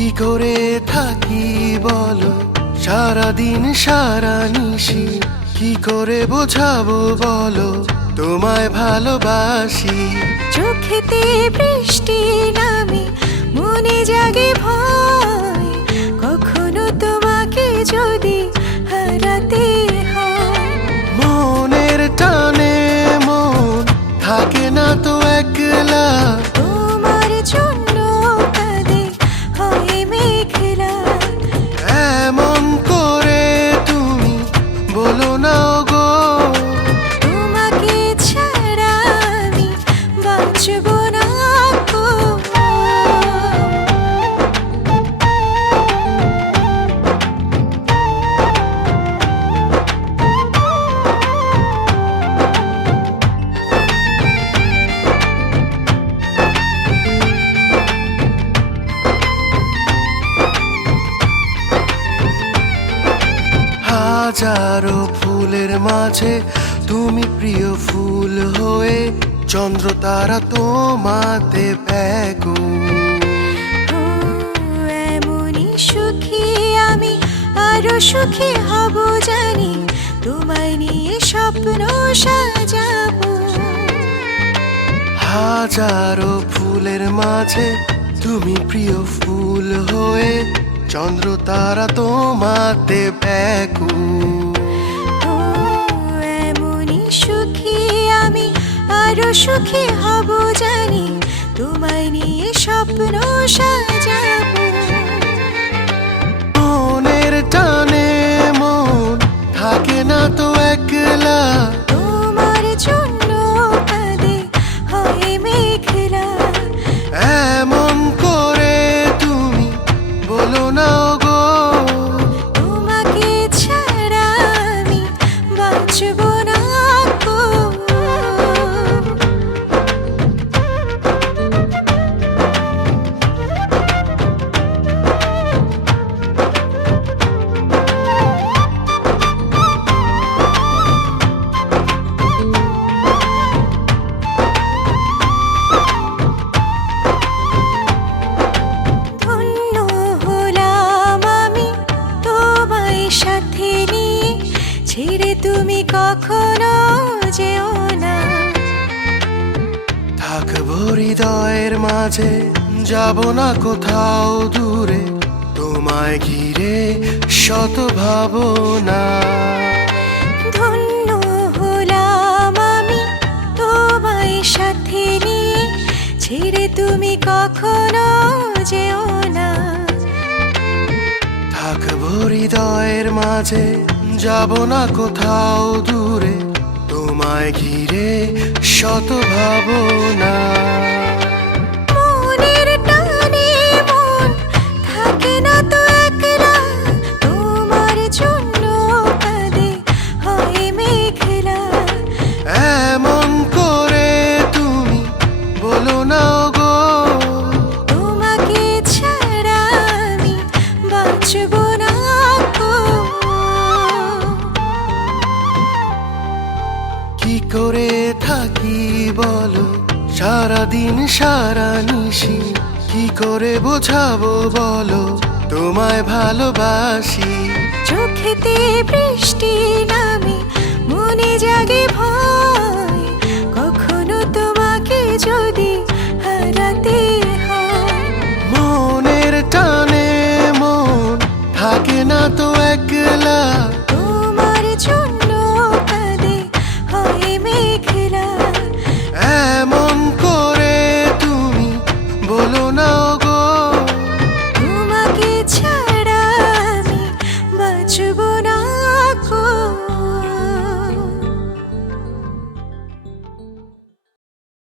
কি করে থাকি বলো সারাদিন সারা নিশি, কি করে বোঝাবো বলো তোমায় ভালোবাসি। চোখেতে বৃষ্টি নামে মনে জাগে ভয়, কখনো তোমাকে যদি হারাতে হয়। মনের টানে মন থাকে না তো একলা, তোমার জন্য কাঁদে হয় মেঘলা। এমন করে তুমি বলো না গো, তোমাকে ছাড়া আমি বাঁচব না গো। হাজারো ফুলের মাঝে তুমি প্রিয় ফুল হয়ে, চন্দ্র তারা তোমাতে ব্যাকুল। ও এমনই সুখী আমি, আরো সুখী হব জানি, তোমায় নিয়ে স্বপ্ন সাজাবো। হাজারো ফুলের মাঝে তুমি প্রিয় ফুল হয়ে, চন্দ্র তারা তোমাতে ব্যাকুল। ও এমনই সুখী আমি, আরো সুখী হব জানি, তোমায় নিয়ে স্বপ্ন সাজাবো। মনের টানে মন থাকে না তো একলা, তোমার জন্য কাঁদে হয় মেঘলা। এমন করে তুমি বলো না গো, তোমাকে ছাড়া আমি বাঁচব না গো। ধন্য হলাম আমি তোমায় সাথে নিয়ে, ছেড়ে তুমি কখনো যেও না। থাকবো হৃদয়ের মাঝে, যাব না কোথাও দূরে, তোমায় ঘিরে শত ভাবনা। ধন্য হলাম আমি তোমায় সাথে নিয়ে, ছেড়ে তুমি কখনো যেও না। থাকবো হৃদয়ের মাঝে, যাব না কোথাও দূরে, তোমায় ঘিরে শত ভাবনা। মনের টানে মন থাকে না তো একলা, তোমার জন্য কাঁদে হয় মেঘলা। এমন করে তুমি বলো না গো, তোমাকে ছাড়া আমি বাঁচব না গো। কি করে থাকি বলো সারাদিন সারা নিশি, কি করে বোঝাবো বলো তোমায় ভালোবাসি। চোখেতে বৃষ্টি নামে মনে জাগে ভয়, কখনো তোমাকে যদি